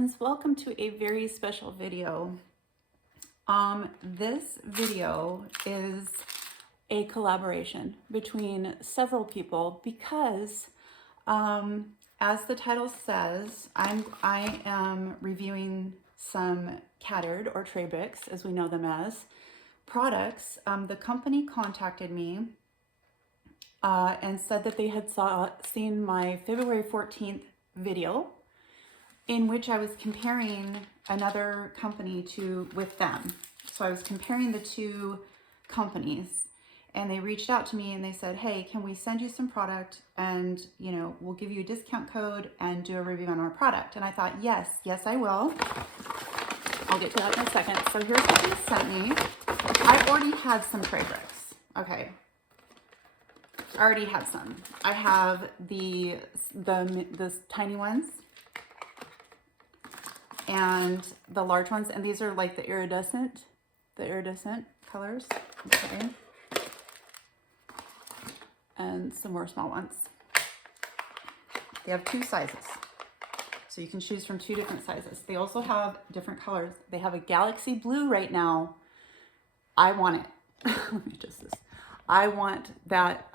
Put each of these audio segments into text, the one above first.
friends, welcome to a very special video. This video is a collaboration between several people because as the title says, I am reviewing some Cateared or TRAYBRICKS, as we know them as, products. The company contacted me and said that they had seen my February 14th video in which I was comparing another company with them. So I was comparing the two companies, and they reached out to me and they said, hey, can we send you some product and, you know, we'll give you a discount code and do a review on our product. And I thought, yes, I will. I'll get to that in a second. So here's what they sent me. I already had some TRAYBRICKS. Okay. I already had some. I have the tiny ones and the large ones, and these are like the iridescent colors. Okay. And some more small ones. They have two sizes, so you can choose from two different sizes. They also have different colors. They have a galaxy blue right now. I want it. Let me adjust this. I want that,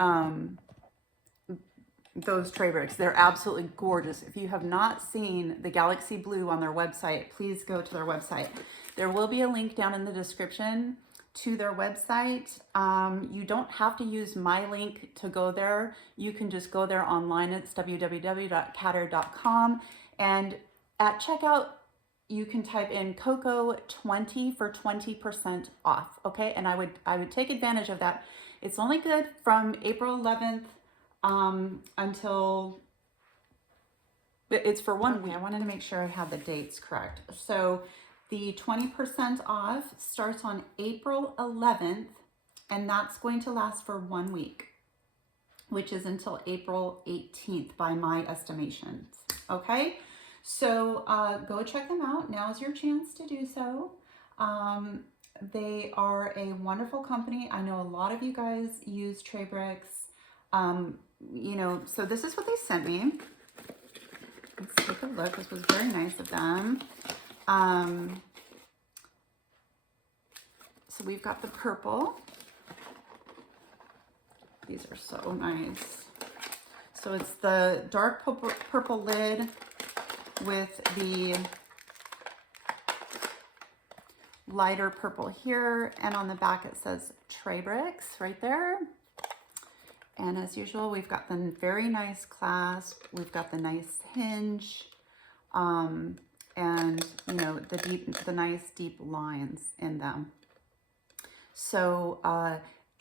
those TRAYBRICKS. They're absolutely gorgeous. If you have not seen the galaxy blue on their website, please go to their website. There will be a link down in the description to their website. You don't have to use my link to go there. You can just go there online. It's www.cateared.com, and at checkout you can type in Coco 20 for 20% off. Okay, and I would take advantage of that. It's only good from April 11th until it's for 1 week. I wanted to make sure I had the dates correct. So the 20% off starts on April 11th, and that's going to last for 1 week, which is until April 18th by my estimations. Okay, so go check them out. Now is your chance to do so. They are a wonderful company. I know a lot of you guys use TRAYBRICKS. You know, so this is what they sent me. Let's take a look. This was very nice of them. So we've got the purple. These are so nice. So it's the dark purple lid with the lighter purple here, and on the back it says TRAYBRICKS right there. And as usual, we've got the very nice clasp, we've got the nice hinge, and you know, the nice deep lines in them. So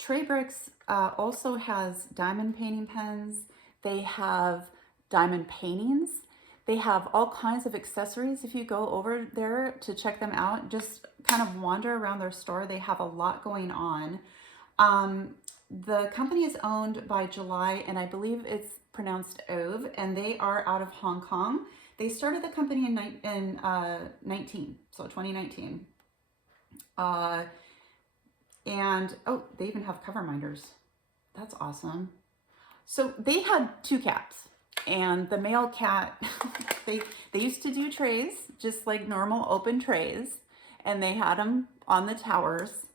TRAYBRICKS also has diamond painting pens. They have diamond paintings. They have all kinds of accessories. If you go over there to check them out, just kind of wander around their store. They have a lot going on. The company is owned by July, and I believe it's pronounced Ove, and they are out of Hong Kong. They started the company in 2019. And oh, they even have cover minders. That's awesome. So they had two cats, and the male cat, they used to do trays, just like normal open trays, and they had them on the towers.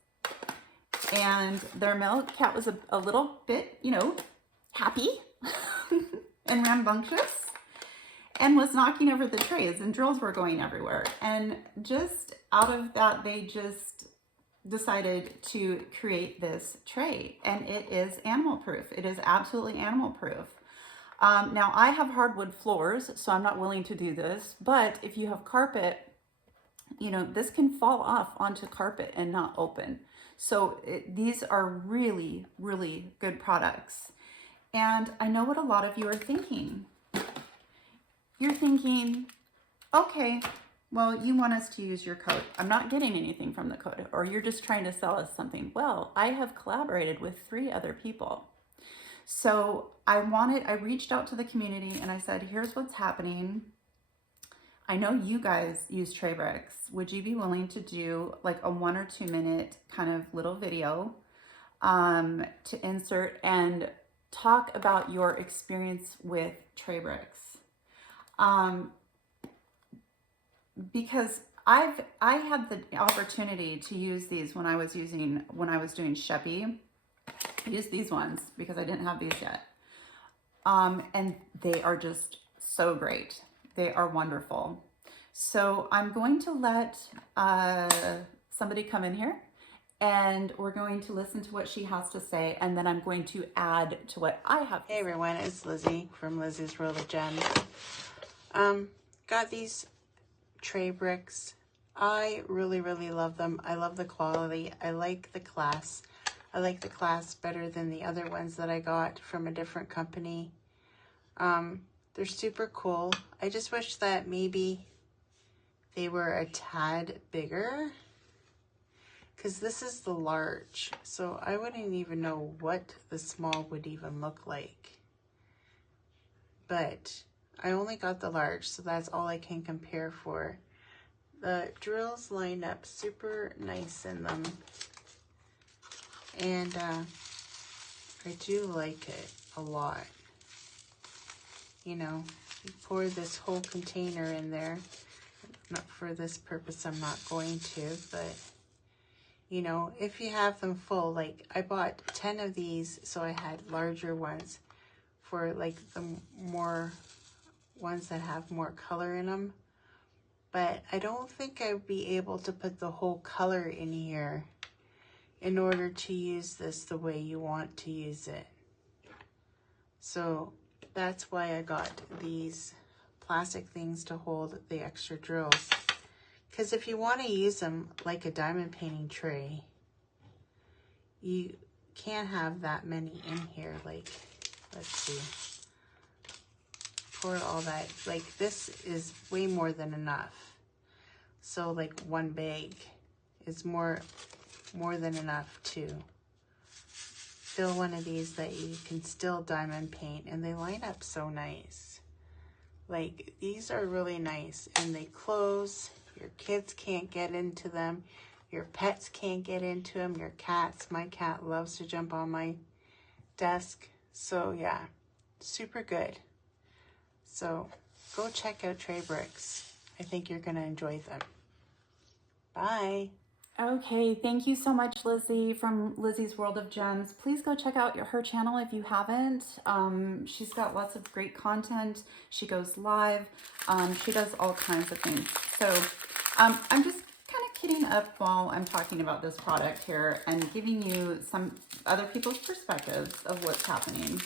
And their male cat was a little bit, you know, happy and rambunctious, and was knocking over the trays, and drills were going everywhere. And just out of that, they just decided to create this tray, and it is animal proof. It is absolutely animal proof. Now I have hardwood floors, so I'm not willing to do this, but if you have carpet, you know, this can fall off onto carpet and not open. So these are really, really good products. And I know what a lot of you are thinking. You're thinking, okay, well, you want us to use your code. I'm not getting anything from the code, or you're just trying to sell us something. Well, I have collaborated with 3 other people. So I reached out to the community and I said, here's what's happening. I know you guys use TRAYBRICKS. Would you be willing to do like a 1 or 2 minute kind of little video to insert and talk about your experience with TRAYBRICKS? because I had the opportunity to use these when I was doing Sheppy. I used these ones because I didn't have these yet. And they are just so great. They are wonderful. So I'm going to let somebody come in here and we're going to listen to what she has to say, and then I'm going to add to what I have to say. Hey everyone, it's Lizzy from Lizzy's World of Gems. Got these tray bricks. I really love them. I love the quality. I like the class. I like the class better than the other ones that I got from a different company. They're super cool. I just wish that maybe they were a tad bigger, because this is the large, so I wouldn't even know what the small would even look like. But I only got the large, so that's all I can compare for. The drills line up super nice in them, and I do like it a lot. You know, you pour this whole container in there. Not for this purpose, I'm not going to, but you know, if you have them full, like I bought 10 of these, so I had larger ones for like the more ones that have more color in them. But I don't think I would be able to put the whole color in here in order to use this the way you want to use it. So that's why I got these plastic things to hold the extra drills. Because if you want to use them like a diamond painting tray, you can't have that many in here. Like, let's see. Pour all that. Like, this is way more than enough. So, like, one bag is more than enough to fill one of these that you can still diamond paint. And they line up so nice. Like, these are really nice. And they close. Your kids can't get into them. Your pets can't get into them. Your cats. My cat loves to jump on my desk. So yeah, super good. So go check out Tray Bricks. I think you're going to enjoy them. Bye. Okay, thank you so much, Lizzy from Lizzy's World of Gems. Please go check out her channel if you haven't. She's got lots of great content. She goes live. She does all kinds of things. So I'm just kind of kidding up while I'm talking about this product here and giving you some other people's perspectives of what's happening.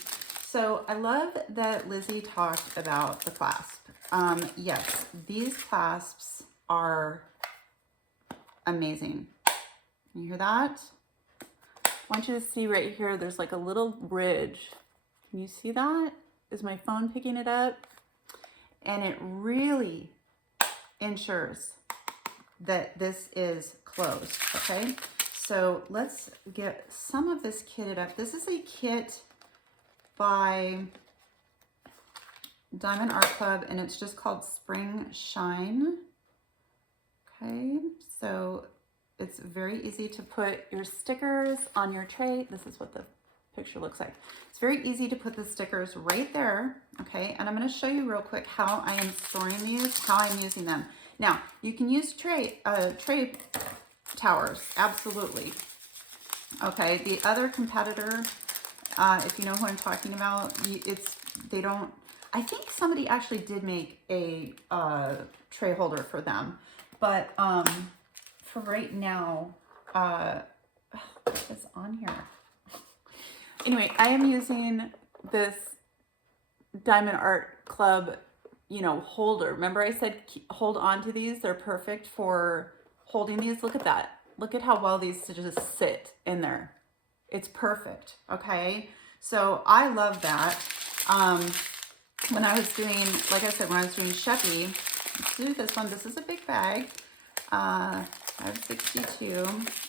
So I love that Lizzy talked about the clasp. Yes, these clasps are amazing. You hear that? I want you to see right here, there's like a little ridge. Can you see that? Is my phone picking it up? And it really ensures that this is closed, okay? So let's get some of this kitted up. This is a kit by Diamond Art Club, and it's just called Spring Shine. Okay, so it's very easy to put your stickers on your tray. This is what the picture looks like. It's very easy to put the stickers right there, okay? And I'm going to show you real quick how I am storing these, how I'm using them. Now, you can use tray towers, absolutely. Okay, the other competitor, if you know who I'm talking about, I think somebody actually did make a tray holder for them. But for right now, what's on here? Anyway, I am using this Diamond Art Club, holder. Remember I said hold on to these? They're perfect for holding these. Look at that. Look at how well these just sit in there. It's perfect, okay? So I love that. When I was doing, like I said, when I was doing Sheppy, let's do this one. This is a big bag. I have 62.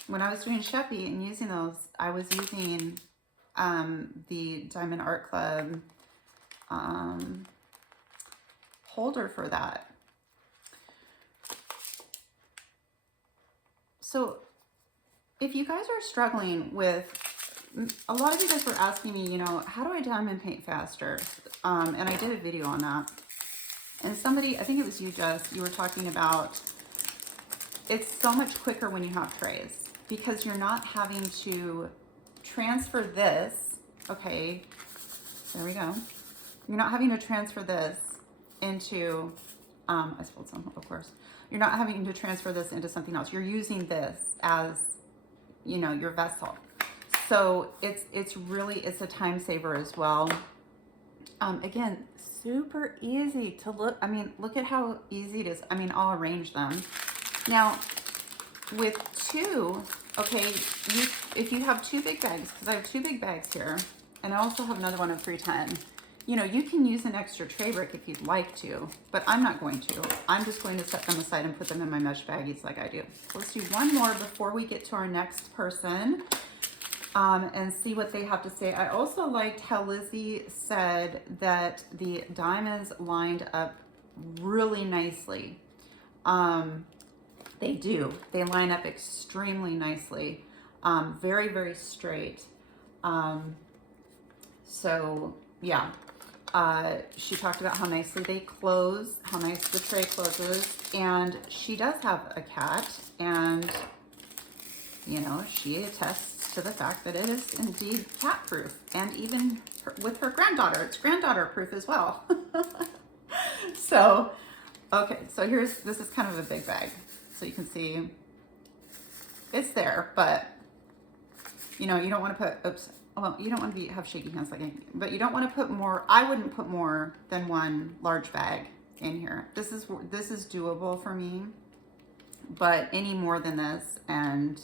When I was doing Sheppy and using those, I was using the Diamond Art Club holder for that. So if you guys are struggling with, a lot of you guys were asking me, how do I diamond paint faster? And I did a video on that. And somebody, I think it was you, Jess, you were talking about it's so much quicker when you have trays because you're not having to transfer this. Okay, there we go. You're not having to transfer this into, I spilled some, of course. You're not having to transfer this into something else. You're using this as, you know, your vessel. So it's really, it's a time saver as well. Again, super easy to look. I mean, look at how easy it is. I mean, I'll arrange them. Now, with two, okay, if you have two big bags, because I have two big bags here, and I also have another one of 310, you know, you can use an extra tray brick if you'd like to, but I'm not going to. I'm just going to set them aside and put them in my mesh baggies like I do. So let's do one more before we get to our next person. And see what they have to say. I also liked how Lizzy said that the diamonds lined up really nicely. They do. They line up extremely nicely. Very, very straight. So, yeah. She talked about how nicely they close, how nice the tray closes. And she does have a cat. And, you know, she attests to the fact that it is indeed cat proof, and even with her granddaughter, it's granddaughter proof as well. So, okay, so this is kind of a big bag. So you can see it's there, but you know, you don't want to put, oops, well, you don't want to have shaky hands like I, but you don't want to put more, I wouldn't put more than one large bag in here. This is doable for me, but any more than this, and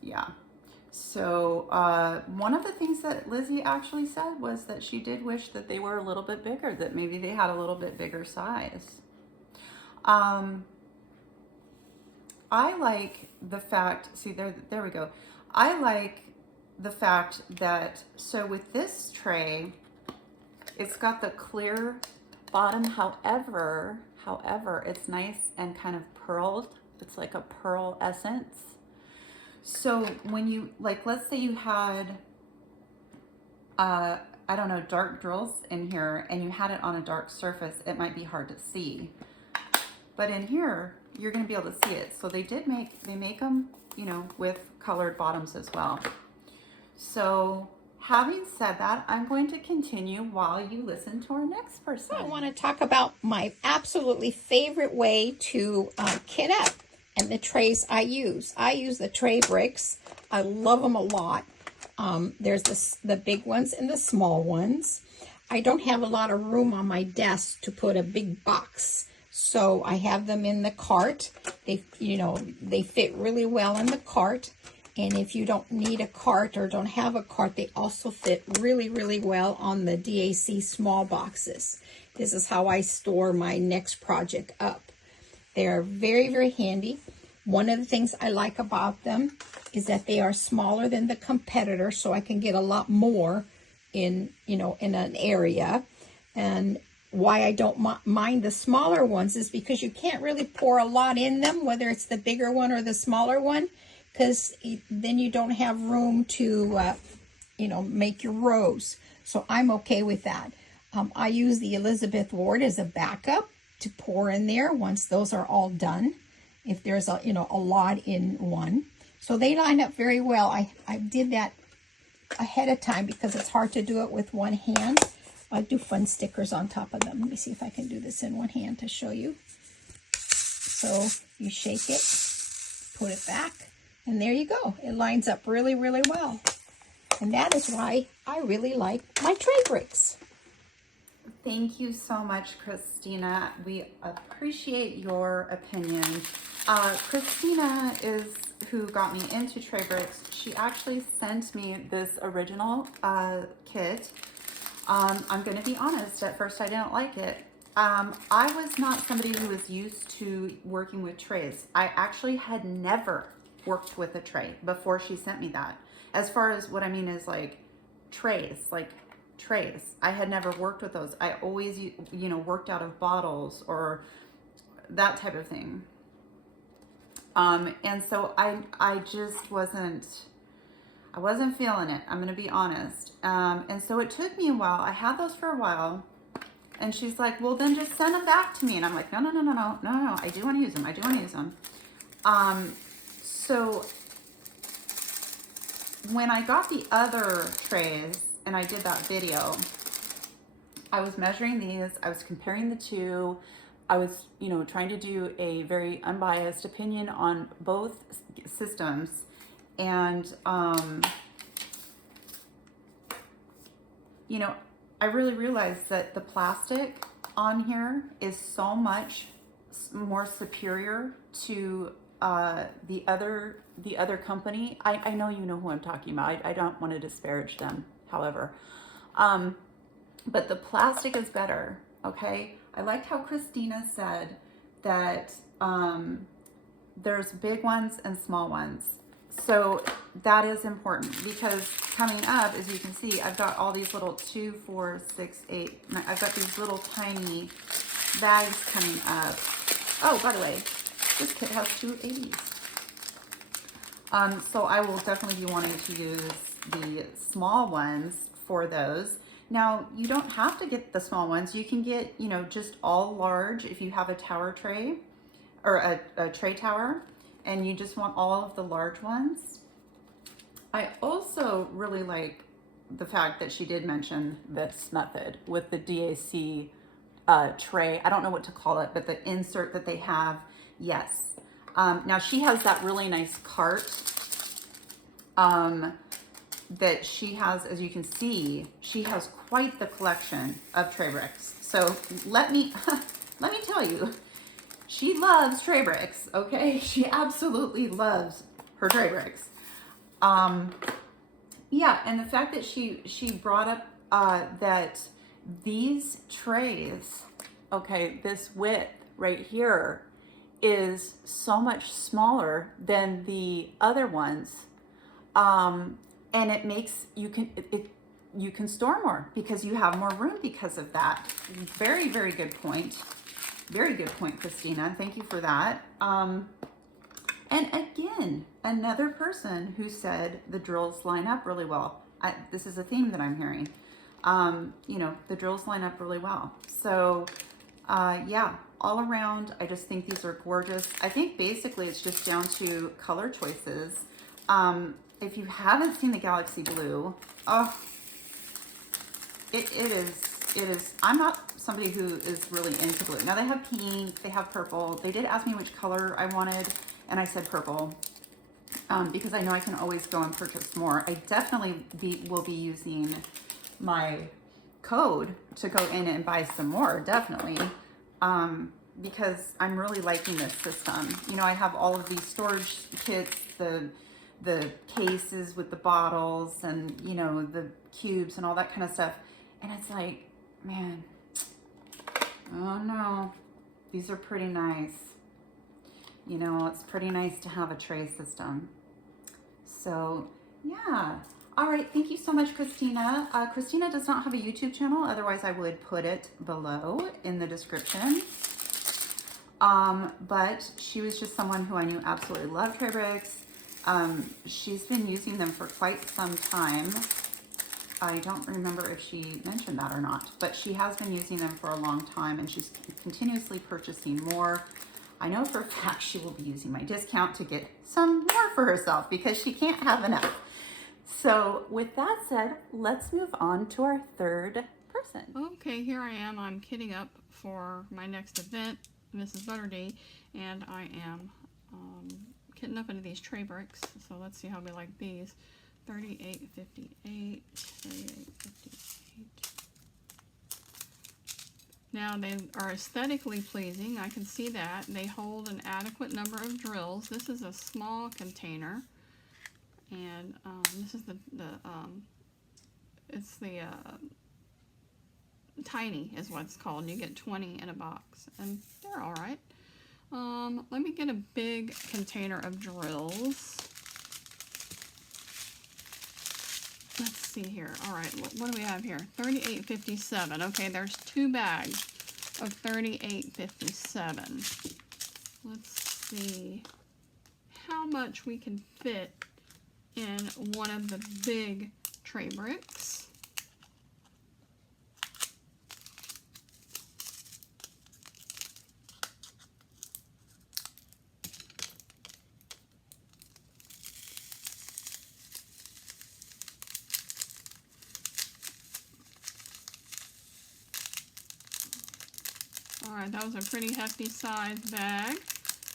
yeah. So one of the things that Lizzy actually said was that she did wish that they were a little bit bigger, that maybe they had a little bit bigger size. I like the fact, see there we go. I like the fact that, so with this tray, it's got the clear bottom, however, it's nice and kind of pearled. It's like a pearl essence. So when you, like, let's say you had, I don't know, dark drills in here and you had it on a dark surface, it might be hard to see. But in here, you're going to be able to see it. So they make them, you know, with colored bottoms as well. So having said that, I'm going to continue while you listen to our next person. I want to talk about my absolutely favorite way to kit up and the trays I use. I use the tray bricks. I love them a lot. There's the big ones and the small ones. I don't have a lot of room on my desk to put a big box, so I have them in the cart. They, you know, they fit really well in the cart. And if you don't need a cart or don't have a cart, they also fit really, really well on the DAC small boxes. This is how I store my next project up. They're very, very handy. One of the things I like about them is that they are smaller than the competitor, so I can get a lot more in, you know, in an area. And why I don't mind the smaller ones is because you can't really pour a lot in them, whether it's the bigger one or the smaller one, because then you don't have room to, you know, make your rows. So I'm okay with that. I use the Elizabeth Ward as a backup to pour in there once those are all done, if there's a, you know, a lot in one. So they line up very well. I did that ahead of time because it's hard to do it with one hand. I'll do fun stickers on top of them. Let me see if I can do this in one hand to show you. So you shake it, put it back, and there you go. It lines up really, really well. And that is why I really like my tray bricks. Thank you so much, Christina. We appreciate your opinion. Christina is who got me into tray bricks. She actually sent me this original kit. I'm going to be honest, at first I didn't like it. I was not somebody who was used to working with trays. I actually had never worked with a tray before she sent me that. As far as what I mean is like trays. I had never worked with those. I always, you know, worked out of bottles or that type of thing. And so I just wasn't feeling it. I'm going to be honest. And so it took me a while. I had those for a while. And she's like, well, then just send them back to me. And I'm like, no, no, no, no, no, no, no. I do want to use them. I do want to use them. So when I got the other trays and I did that video, I was measuring these. I was comparing the two. I was, you know, trying to do a very unbiased opinion on both systems. And, you know, I really realized that the plastic on here is so much more superior to the other company. I know you know who I'm talking about. I don't want to disparage them, however. But the plastic is better, okay? I liked how Christina said that there's big ones and small ones. So that is important because coming up, as you can see, I've got all these little 2, 4, 6, 8, I've got these little tiny bags coming up. Oh, by the way, this kit has 2 of these. So I will definitely be wanting to use the small ones for those. Now, you don't have to get the small ones. You can get, you know, just all large if you have a tower tray or a tray tower and you just want all of the large ones. I also really like the fact that she did mention this method with the DAC tray. I don't know what to call it, but the insert that they have, yes. Now she has that really nice cart that she has, as you can see, she has quite the collection of tray bricks. So let me tell you, she loves tray bricks, okay? She absolutely loves her tray bricks. Yeah, and the fact that she brought up that these trays, okay, this width right here is so much smaller than the other ones. And it makes, you can store more because you have more room because of that. Very, very good point. Very good point, Christina. Thank you for that. And again, another person who said the drills line up really well. This is a theme that I'm hearing. You know, the drills line up really well. So yeah, all around, I just think these are gorgeous. I think basically it's just down to color choices. If you haven't seen the Galaxy Blue, oh, it is, I'm not somebody who is really into blue. Now they have pink, they have purple. They did ask me which color I wanted, and I said purple, because I know I can always go and purchase more. I definitely will be using my code to go in and buy some more, definitely, because I'm really liking this system. You know, I have all of these storage kits, the cases with the bottles and, you know, the cubes and all that kind of stuff. And it's like, man, oh no, these are pretty nice. You know, it's pretty nice to have a tray system. So yeah. All right, thank you so much, Christina. Christina does not have a YouTube channel, otherwise I would put it below in the description. But she was just someone who I knew absolutely loved tray bricks. She's been using them for quite some time. I don't remember if she mentioned that or not, but she has been using them for a long time and she's continuously purchasing more. I know for a fact she will be using my discount to get some more for herself because she can't have enough. So with that said, let's move on to our third person. Okay, here I am. I'm kitting up for my next event, Mrs. Butterday, and I am kitting up into these tray bricks. So let's see how we like these. 38.58, 38.58. Now they are aesthetically pleasing. I can see that. They hold an adequate number of drills. This is a small container, and this is it's the tiny is what it's called. You get 20 in a box, and they're all right. Let me get a big container of drills. Let's see here. All right, what do we have here? 38.57. Okay, there's 2 bags of 38.57. Let's see how much we can fit in one of the big tray bricks. All right, that was a pretty hefty size bag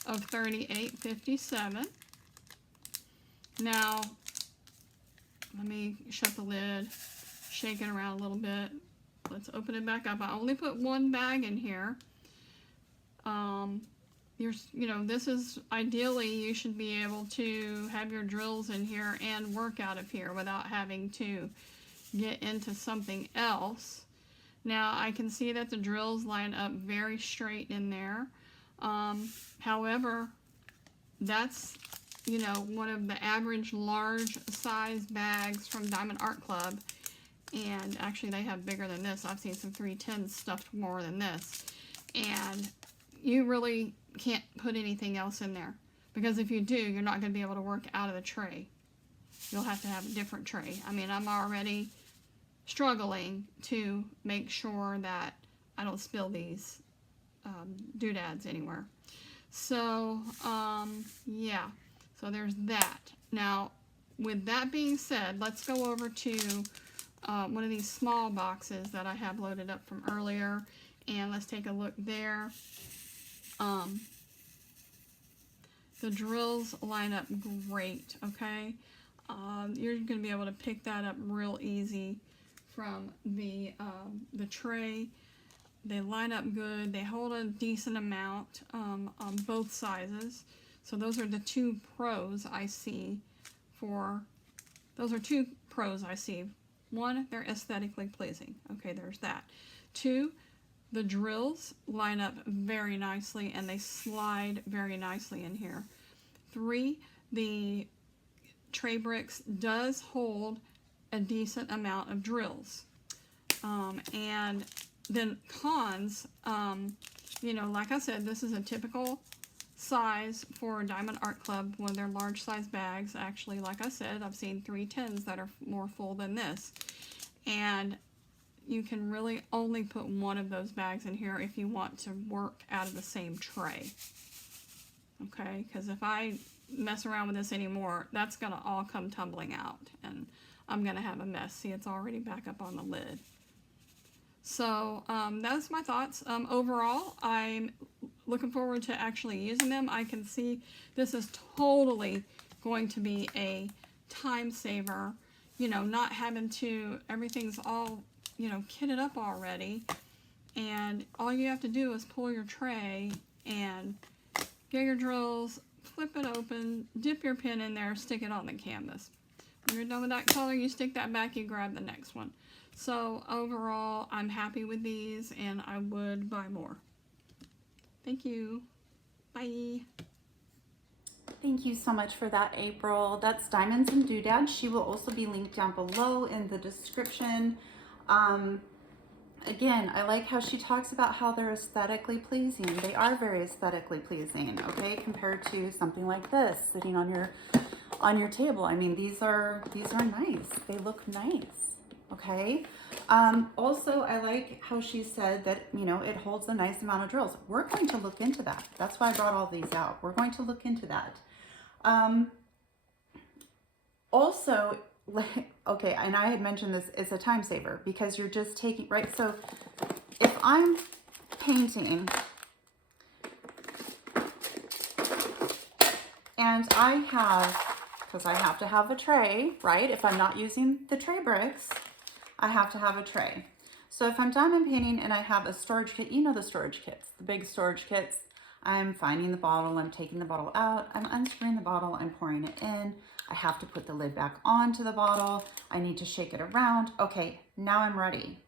of $38.57. Now, let me shut the lid, shake it around a little bit. Let's open it back up. I only put one bag in here. You know, this is ideally you should be able to have your drills in here and work out of here without having to get into something else. Now I can see that the drills line up very straight in there. However, that's, you know, one of the average large size bags from Diamond Art Club. And actually they have bigger than this. I've seen some 310s stuffed more than this. And you really can't put anything else in there. Because if you do, you're not going to be able to work out of the tray. You'll have to have a different tray. I mean, I'm already struggling to make sure that I don't spill these doodads anywhere. So, yeah. So there's that. Now, with that being said, let's go over to one of these small boxes that I have loaded up from earlier, and let's take a look there. The drills line up great, okay? You're going to be able to pick that up real easy from the tray. They line up good. They hold a decent amount on both sizes. So those are the two pros I see for, those are two pros I see. One, they're aesthetically pleasing. Okay, there's that. Two, the drills line up very nicely and they slide very nicely in here. Three, the TRAYBRICKS does hold a decent amount of drills. And then cons, you know, like I said, this is a typical size for Diamond Art Club, one of their large size bags. Actually, like I said, I've seen 310s that are more full than this. And you can really only put one of those bags in here if you want to work out of the same tray. Okay, because if I mess around with this anymore, that's going to all come tumbling out and I'm going to have a mess. See, it's already back up on the lid. So that's my thoughts. Overall, I'm looking forward to actually using them. I can see this is totally going to be a time saver, you know, not having to, everything's all, you know, kitted up already, and all you have to do is pull your tray and get your drills, flip it open, dip your pin in there, stick it on the canvas. When you're done with that color, you stick that back, you grab the next one. So overall, I'm happy with these and I would buy more. Thank you. Bye. Thank you so much for that, April. That's Diamonds and Doodads. She will also be linked down below in the description. Again, I like how she talks about how they're aesthetically pleasing. They are very aesthetically pleasing, okay, compared to something like this sitting on your table. I mean, these are nice. They look nice, okay. Also, I like how she said that, you know, it holds a nice amount of drills. We're going to look into that. That's why I brought all these out. We're going to look into that. Also, okay, and I had mentioned this, it's a time saver because you're just taking, right? So if I'm painting and I have, because I have to have a tray, right? If I'm not using the TRAYBRICKS, I have to have a tray. So if I'm diamond painting and I have a storage kit, you know the storage kits, the big storage kits, I'm finding the bottle, I'm taking the bottle out, I'm unscrewing the bottle, I'm pouring it in. I have to put the lid back onto the bottle. I need to shake it around. Okay, now I'm ready.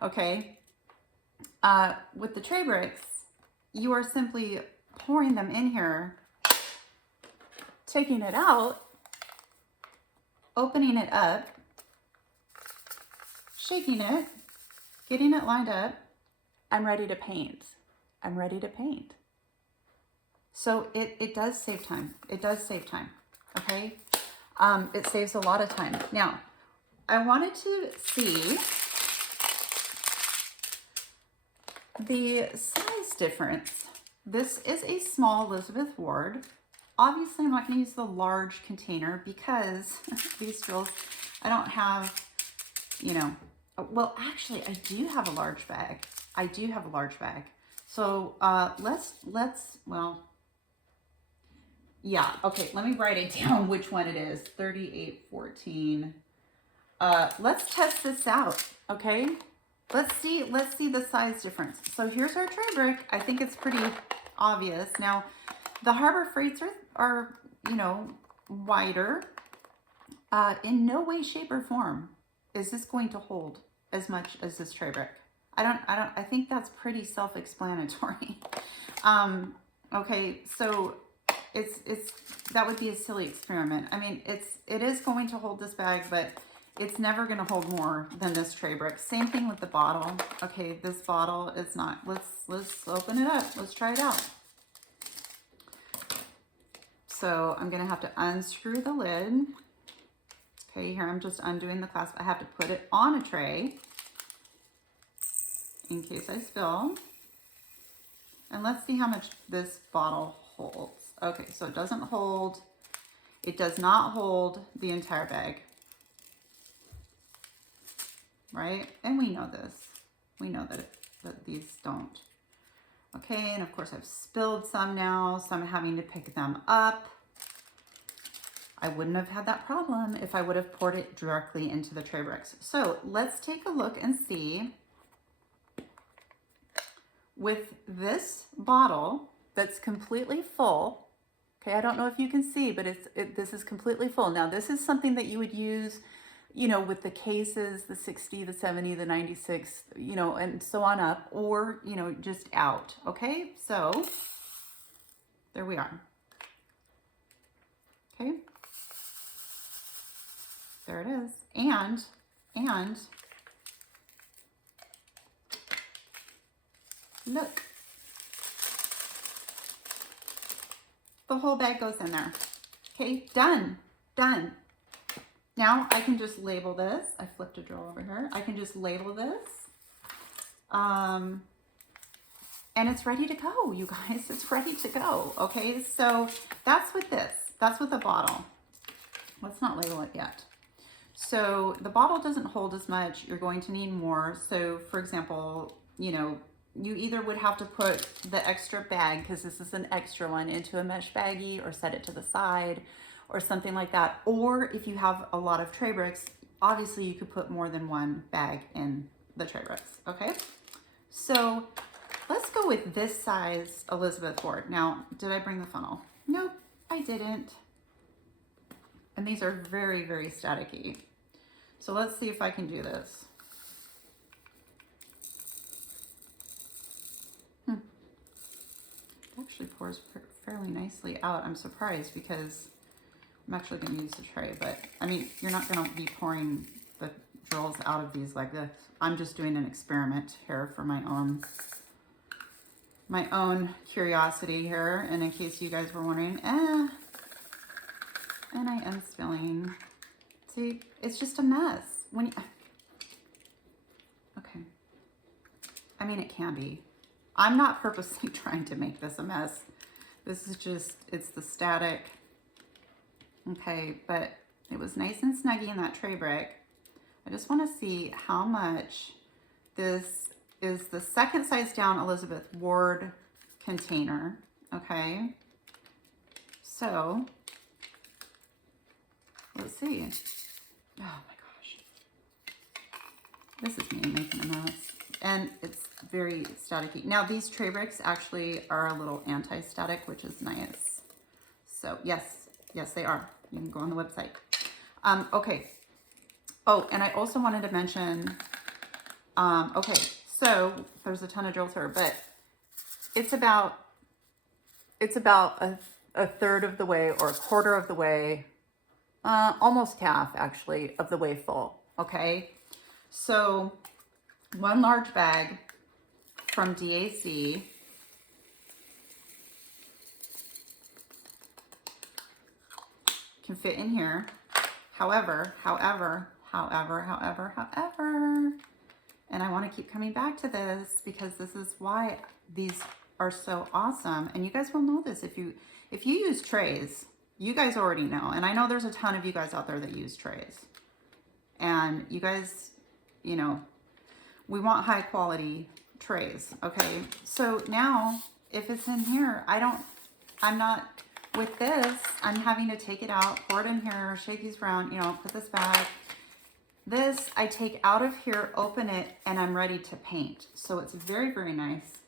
Okay. With the TRAYBRICKS, you are simply pouring them in here, taking it out, opening it up, shaking it, getting it lined up. I'm ready to paint. I'm ready to paint. So it does save time. It does save time, okay? It saves a lot of time. Now, I wanted to see the size difference. This is a small Elizabeth Ward. Obviously, I'm not going to use the large container because these drills, I don't have, you know, well, actually, I do have a large bag. I do have a large bag. So well, yeah, okay, let me write it down which one it is. 3814. Let's test this out, okay? Let's see the size difference. So here's our tray brick. I think it's pretty obvious. Now, the Harbor Freights are you know, wider. In no way, shape, or form is this going to hold as much as this tray brick. I think that's pretty self-explanatory. Okay, so that would be a silly experiment. I mean, it is going to hold this bag, but it's never going to hold more than this tray brick. Same thing with the bottle. Okay, this bottle is not. Let's open it up. Let's try it out. So I'm going to have to unscrew the lid. Okay, here I'm just undoing the clasp. I have to put it on a tray in case I spill. And let's see how much this bottle holds. Okay, so it does not hold the entire bag. Right? And we know this. We know that these don't. Okay, and of course I've spilled some now, so I'm having to pick them up. I wouldn't have had that problem if I would have poured it directly into the tray bricks. So let's take a look and see with this bottle that's completely full. Okay, I don't know if you can see, but this is completely full. Now this is something that you would use, you know, with the cases, the 60, the 70, the 96, you know, and so on up, or, you know, just out. Okay, so there we are. Okay. There it is. And look, the whole bag goes in there. Okay, done. Now I can just label this. I flipped a drill over here. I can just label this. And it's ready to go, you guys. It's ready to go. Okay, so that's with this. That's with the bottle. Let's not label it yet. So the bottle doesn't hold as much. You're going to need more. So for example, you know, you either would have to put the extra bag, because this is an extra one, into a mesh baggie or set it to the side or something like that. Or if you have a lot of tray bricks, obviously you could put more than one bag in the tray bricks, okay? So let's go with this size Elizabeth board. Now, did I bring the funnel? Nope, I didn't. And these are very, very staticky. So let's see if I can do this. It actually pours fairly nicely out. I'm surprised because I'm actually going to use the tray, but I mean, you're not going to be pouring the drills out of these like this. I'm just doing an experiment here for my own curiosity here, and in case you guys were wondering, and I am spilling. See, it's just a mess. Okay. I mean, it can be. I'm not purposely trying to make this a mess. This is just, it's the static. Okay, but it was nice and snuggy in that tray brick. I just want to see how much this is the second size down Elizabeth Ward container. Okay. So let's see. Oh my gosh. This is me making a mess. And it's very staticky. Now these tray bricks actually are a little anti-static, which is nice. So yes, they are. You can go on the website. Okay. Oh, and I also wanted to mention, okay, so there's a ton of drills here, but it's about a third of the way or a quarter of the way, almost half actually of the way full. Okay. So one large bag from DAC can fit in here. However, and I want to keep coming back to this because this is why these are so awesome. And you guys will know this if you use trays. You guys already know, and I know there's a ton of you guys out there that use trays, and you guys you know, we want high quality trays. Okay, so now if it's in here, I'm not, with this, I'm having to take it out, pour it in here, shake these around, you know, put this back. This I take out of here, open it, and I'm ready to paint. So it's very, very nice.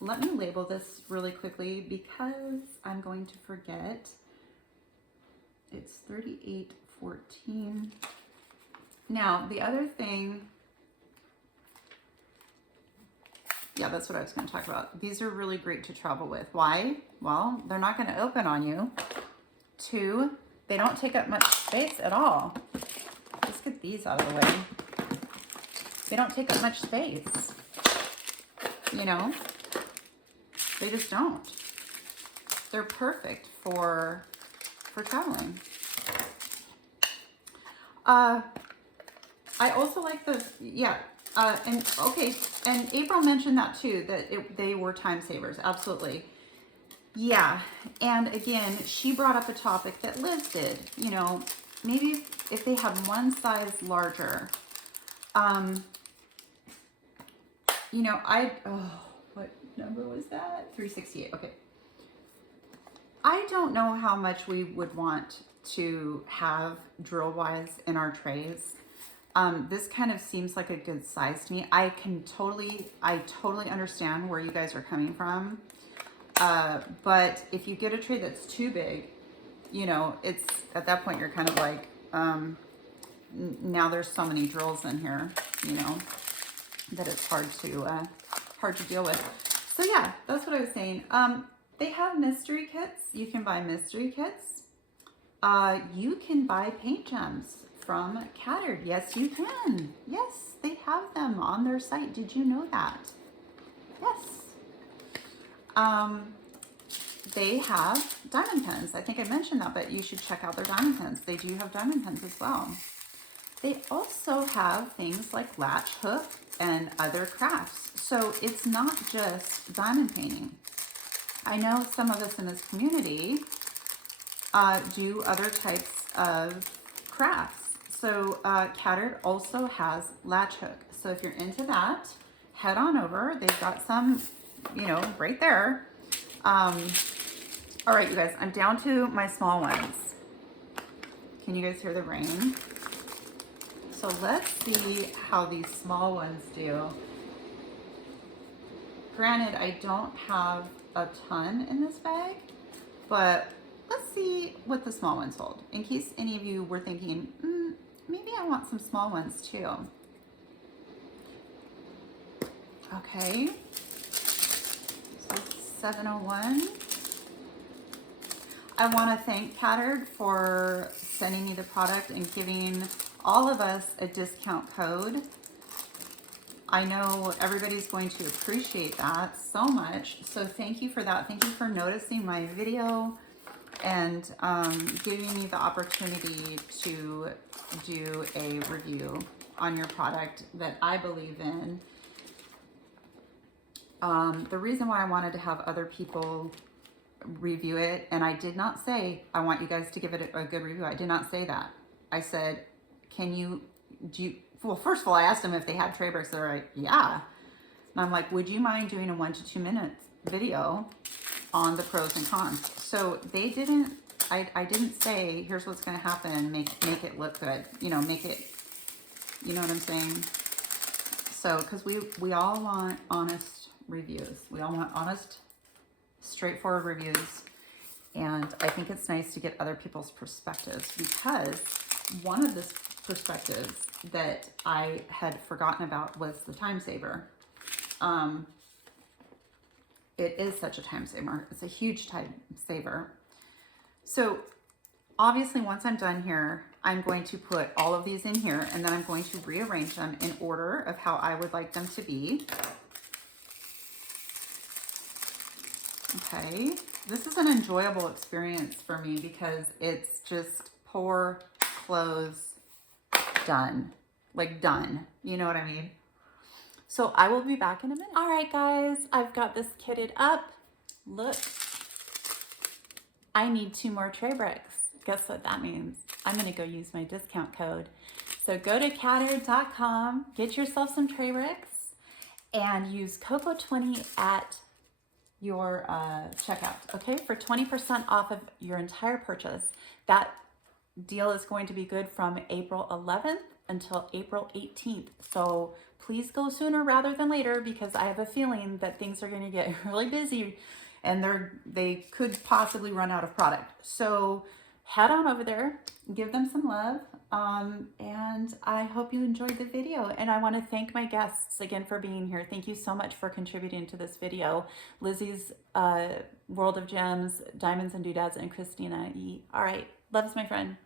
Let me label this really quickly because I'm going to forget. It's 3814. Now, the other thing, yeah, that's what I was going to talk about. These are really great to travel with. Why? Well, they're not going to open on you. 2, they don't take up much space at all. Let's get these out of the way. They don't take up much space. You know, they just don't. They're perfect for traveling. I also like the, yeah, and okay, and April mentioned that too, that they were time savers, absolutely. Yeah, and again, she brought up a topic that Liz did, you know, maybe if they had one size larger, you know, what number was that? 368, okay. I don't know how much we would want to have drill-wise in our trays. This kind of seems like a good size to me. I totally understand where you guys are coming from. But if you get a tray that's too big, you know, it's at that point you're kind of like, now there's so many drills in here, you know, that it's hard to deal with. So yeah, that's what I was saying. They have mystery kits. You can buy mystery kits. You can buy paint gems from Cateared. Yes, you can. Yes, they have them on their site. Did you know that? Yes. They have diamond pens. I think I mentioned that, but you should check out their diamond pens. They do have diamond pens as well. They also have things like latch hook and other crafts. So it's not just diamond painting. I know some of us in this community do other types of crafts. So Cateared also has latch hook. So if you're into that, head on over. They've got some, you know, right there. All right, you guys, I'm down to my small ones. Can you guys hear the rain? So let's see how these small ones do. Granted, I don't have a ton in this bag, but let's see what the small ones hold. In case any of you were thinking, maybe I want some small ones too. Okay, so 701. I want to thank Cateared for sending me the product and giving all of us a discount code. I know everybody's going to appreciate that so much. So thank you for that. Thank you for noticing my video and giving me the opportunity to do a review on your product that I believe in. The reason why I wanted to have other people review it, and I did not say I want you guys to give it a good review. I did not say that. I said, well, first of all, I asked them if they had tray bricks. They're like, yeah. And I'm like, would you mind doing a 1 to 2 minute video on the pros and cons? So they didn't, I didn't say, here's what's going to happen, make it look good, you know, make it, you know what I'm saying? So, because we all want honest reviews. We all want honest, straightforward reviews. And I think it's nice to get other people's perspectives, because one of the perspectives that I had forgotten about was the time saver. It is such a time saver. It's a huge time saver. So obviously once I'm done here, I'm going to put all of these in here, and then I'm going to rearrange them in order of how I would like them to be. Okay, this is an enjoyable experience for me because it's just pour, close, done. Like done. You know what I mean? So I will be back in a minute. All right, guys, I've got this kitted up. Look, I need 2 more tray bricks. Guess what that means? I'm gonna go use my discount code. So go to Cateared.com, get yourself some tray bricks, and use Coco20 at your checkout, okay, for 20% off of your entire purchase. That deal is going to be good from April 11th until April 18th. So please go sooner rather than later, because I have a feeling that things are going to get really busy and they could possibly run out of product. So head on over there, give them some love, and I hope you enjoyed the video. And I want to thank my guests again for being here. Thank you so much for contributing to this video. Lizzy's World of Gems, Diamonds and Doodads, and Christina E. All right, loves my friend.